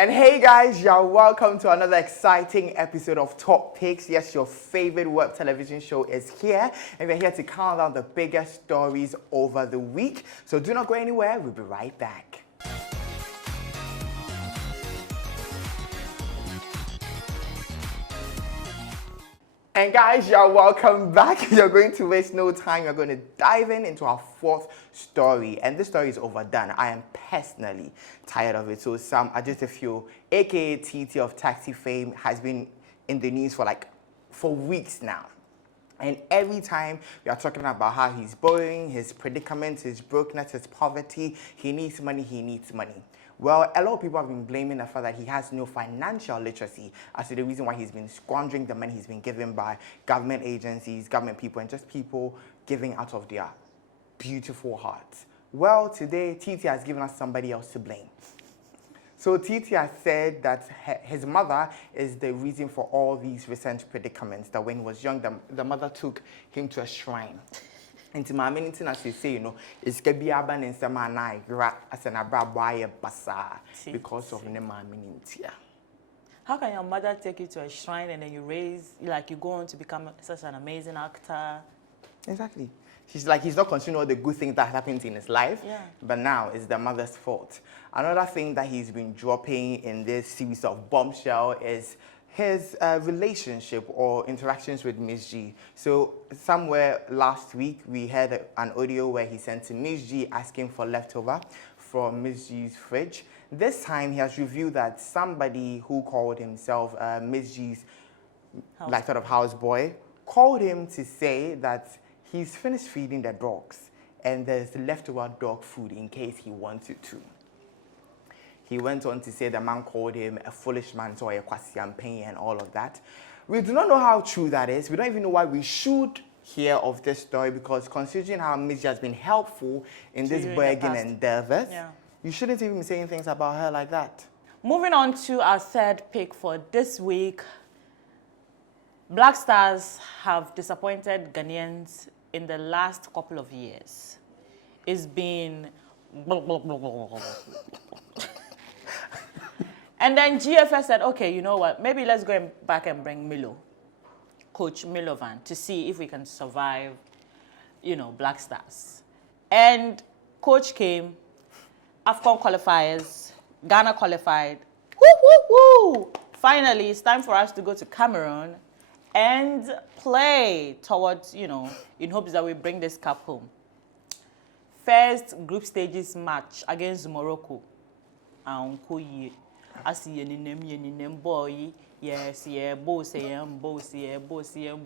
And hey guys, you're welcome to another exciting episode of Top Picks. Yes, your favorite web television show is here, and we're here to count down the biggest stories over the week. So do not go anywhere, we'll be right back. And guys, you're welcome back. You're going to waste no time. You're going to dive into our fourth story. And this story is overdone. I am personally tired of it. So Sam Adjustafio, aka TT of Taxi fame, has been in the news for weeks now. And every time we are talking about how he's borrowing, his predicament, his brokenness, his poverty, he needs money, he needs money. Well, a lot of people have been blaming the fact that he has no financial literacy as to the reason why he's been squandering the money he's been given by government agencies, government people, and just people giving out of their beautiful hearts. Well, today, TT has given us somebody else to blame. So TT has said that his mother is the reason for all these recent predicaments, that when he was young, the mother took him to a shrine. And to my meaning, as they say, it's going to be aban in some manner as an abra basa because of the meaning. How can your mother take you to a shrine and then you go on to become such an amazing actor? Exactly. He's not considering all the good things that happened in his life, but now it's the mother's fault. Another thing that he's been dropping in this series of bombshell is his relationship or interactions with MzGee. So somewhere last week, we heard an audio where he sent to MzGee asking for leftover from MzGee's fridge. This time, he has revealed that somebody who called himself MzGee's sort of houseboy called him to say that he's finished feeding the dogs and there's leftover dog food in case he wanted to. He went on to say the man called him a foolish man, so a kwasiampeng and all of that. We do not know how true that is. We don't even know why we should hear of this story, because considering how MzGee has been helpful in this begging endeavors, you shouldn't even be saying things about her like that. Moving on to our third pick for this week. Black stars have disappointed Ghanaians in the last couple of years. It's been and then GFS said, okay, you know what, maybe let's go back and bring Milo, Coach Milovan, to see if we can survive, Black Stars. And Coach came, AFCON qualifiers, Ghana qualified, woo, woo, woo. Finally, it's time for us to go to Cameroon and play towards, in hopes that we bring this cup home. First group stages match against Morocco. As yeninem boy, yes, yeah, boss, yeah, boss, yeah, boss, yeah,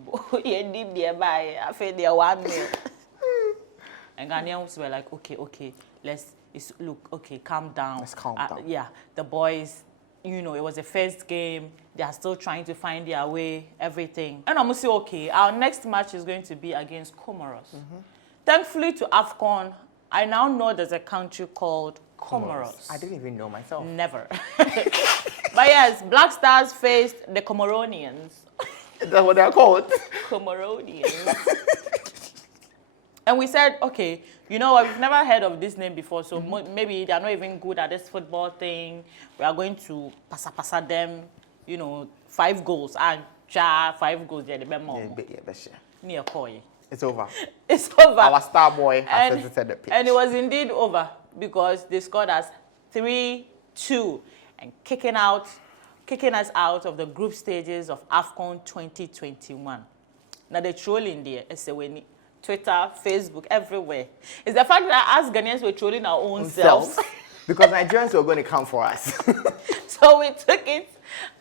yeah, deep nearby. I feel there 1 meal. And Ghanaians were like, okay, calm down. Let's calm down. Yeah, the boys, it was the first game. They are still trying to find their way, everything. And I'm going to say, okay, our next match is going to be against Comoros. Thankfully to AFCON, I now know there's a country called Comoros. I didn't even know myself. Never. But yes, Black Stars faced the Comoronians. Is that what they're called? Comoronians. And we said, okay, you know what, we've never heard of this name before, so maybe they're not even good at this football thing. We are going to pasa them, 5 goals. And 5 goals, they're the best. It's over. It's over. Our star boy has exited the pitch. And it was indeed over because they scored us 3-2 and kicking us out of the group stages of AFCON 2021. Now the trolling there is when Twitter, Facebook, everywhere. It's the fact that us Ghanaians were trolling our own selves. Because Nigerians were going to come for us. So we took it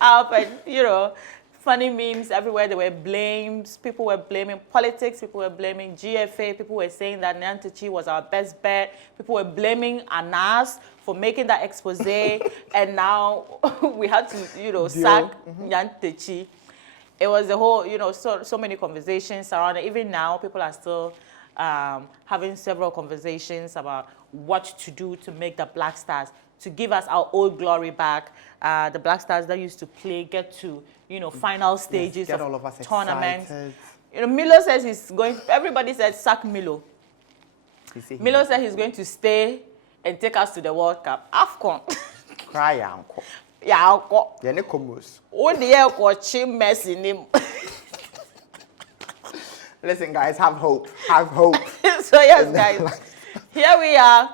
up and, funny memes everywhere. There were blames. People were blaming politics. People were blaming GFA. People were saying that Nyantechi was our best bet. People were blaming Anas for making that expose. And now we had to, sack Nyantechi. It was a whole, so many conversations around it. Even now, people are still having several conversations about what to do to make the Black Stars, to give us our old glory back. The Black Stars that used to play, get to, final stages get all of us tournaments. excited. Milo says he's going, everybody said sack Milo. Milo said he's going to stay and take us to the World Cup. AFCON. Cry uncle. Yeah, uncle. Yeah, Nicomus. Oh, the air coach mess in him. Listen, guys, have hope. Have hope. So yes, guys, here we are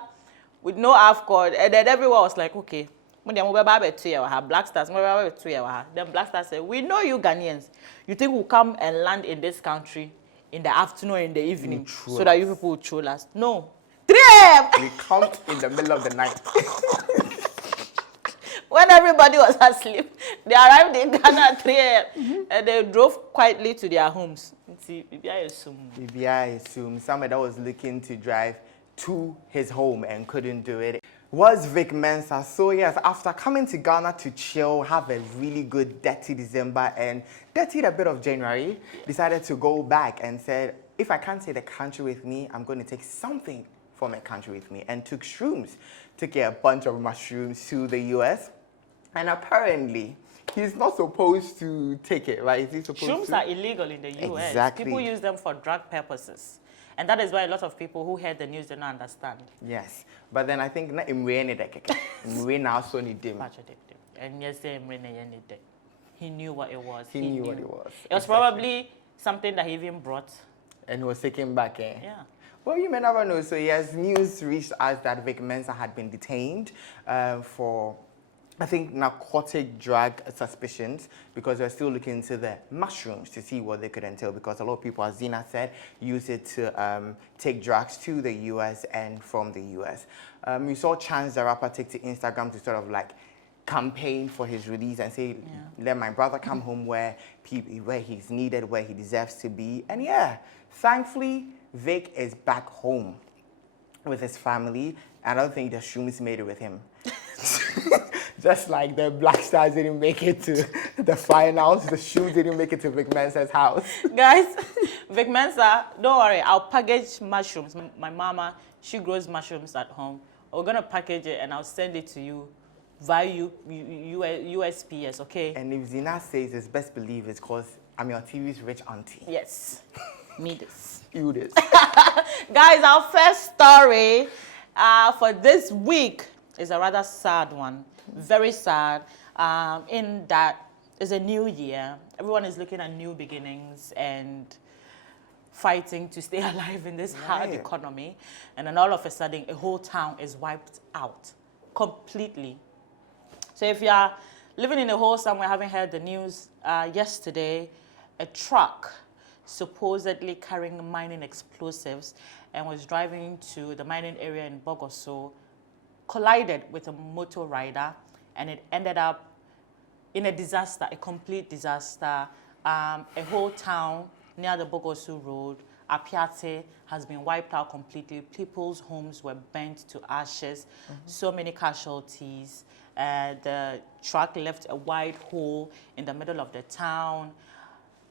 with no AFCON, and then everyone was like, okay, Black Stars, then Black Stars said, we know you Ghanaians. You think we'll come and land in this country in the afternoon or in the evening so that you people will troll us? No. 3 a.m. We come in the middle of the night. When everybody was asleep, they arrived in Ghana at 3 a.m. And they drove quietly to their homes. Maybe I assume somebody that was looking to drive to his home and couldn't do it was Vic Mensa. So yes, after coming to Ghana to chill, have a really good dirty December and dirty a bit of January, decided to go back and said, if I can't take the country with me, I'm going to take something from a country with me, and took shrooms, took a bunch of mushrooms to the US, and apparently he's not supposed to take it, right? Is he supposed Shrooms to? are illegal in the US. Exactly. People use them for drug purposes. And that is why a lot of people who heard the news do not understand. Yes. But then I think now so need them. And yes, he knew what it was. He knew what it was. It was probably something that he even brought. And he was taken back, eh? Yeah. Well, you may never know. So yes, news reached us that Vic Mensa had been detained for, I think, narcotic drug suspicions, because they're still looking into the mushrooms to see what they could entail, because a lot of people, as Zina said, use it to take drugs to the US and from the US. We saw Chance the Rapper take to Instagram to sort of like campaign for his release and say, let my brother come home where he's needed, where he deserves to be. And yeah, thankfully, Vic is back home with his family. I don't think the shrooms made it with him. Just like the Black Stars didn't make it to the finals, the shrooms didn't make it to Vic Mensa's house. Guys, Vic Mensa, don't worry, I'll package mushrooms. My mama, she grows mushrooms at home. We're going to package it and I'll send it to you via USPS, okay? And if Zina says it's best believe it's because Ameyaw TV's rich auntie. Yes. Me this. You this. Guys, our first story for this week is a rather sad one. Very sad. In that it's a new year. Everyone is looking at new beginnings and fighting to stay alive in this hard economy. And then all of a sudden, a whole town is wiped out completely. So if you are living in a hole somewhere, having heard the news yesterday, a truck supposedly carrying mining explosives and was driving to the mining area in Bogoso, collided with a motor rider, and it ended up in a disaster, a complete disaster. A whole town near the Bogoso Road, Apiate, has been wiped out completely. People's homes were burnt to ashes. So many casualties. The truck left a wide hole in the middle of the town.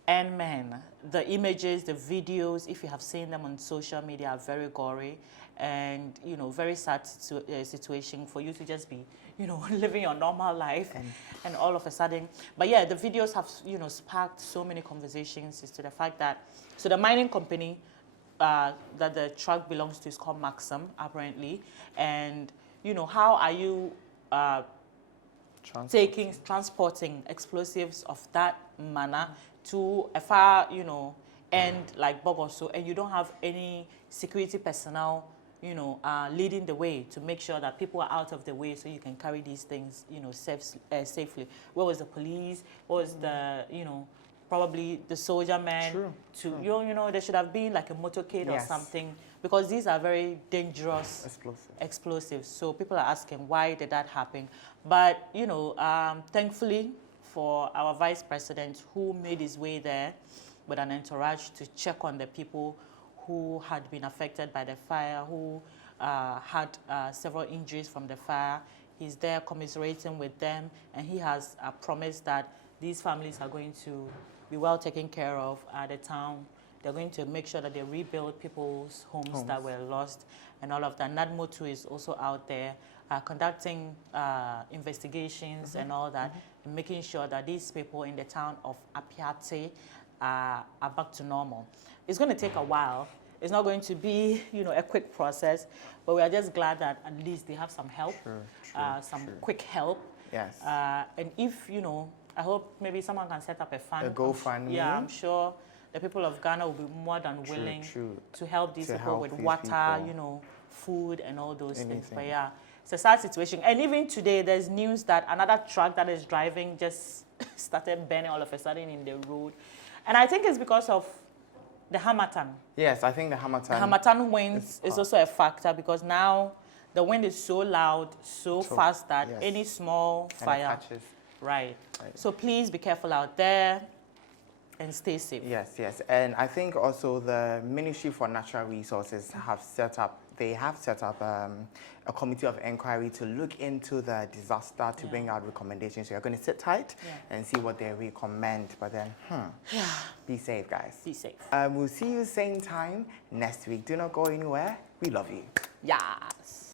And man, the images, the videos, if you have seen them on social media, are very gory and, you know, very sad situation for you to just be, you know, living your normal life and all of a sudden. But yeah, the videos have, you know, sparked so many conversations as to the fact that, so the mining company that the truck belongs to is called Maxim, apparently. And, you know, how are you transporting explosives of that manner to a far, you know, end like Bogoso, and you don't have any security personnel, you know, leading the way to make sure that people are out of the way so you can carry these things, you know, safely. Where was the police? Where was the, you know, probably the soldier man? You know, there should have been like a motorcade or something, because these are very dangerous explosives. So people are asking, why did that happen? But, you know, thankfully for our vice president, who made his way there with an entourage to check on the people who had been affected by the fire, who had several injuries from the fire. He's there commiserating with them, and he has promised that these families are going to be well taken care of at the town. They're going to make sure that they rebuild people's homes that were lost and all of that. NADMO too is also out there conducting investigations and all that, and making sure that these people in the town of Apiate are back to normal. It's going to take a while, It's not going to be, a quick process, but we are just glad that at least they have some help, some quick help. Yes. And if, I hope maybe someone can set up a fund. A GoFundMe. Yeah, I'm sure the people of Ghana will be more than willing to help these people with water, food and all those things. But yeah, it's a sad situation. And even today, there's news that another truck that is driving just started burning all of a sudden in the road. And I think it's because of the Harmattan. Yes, I think the Harmattan. The Harmattan winds is also a factor because now the wind is so loud, so fast that any small fire. Catches. Right. So please be careful out there and stay safe. Yes, yes. And I think also the Ministry for Natural Resources have set up a committee of inquiry to look into the disaster to bring out recommendations. So you're going to sit tight and see what they recommend. But then, be safe, guys. Be safe. We'll see you same time next week. Do not go anywhere. We love you. Yes.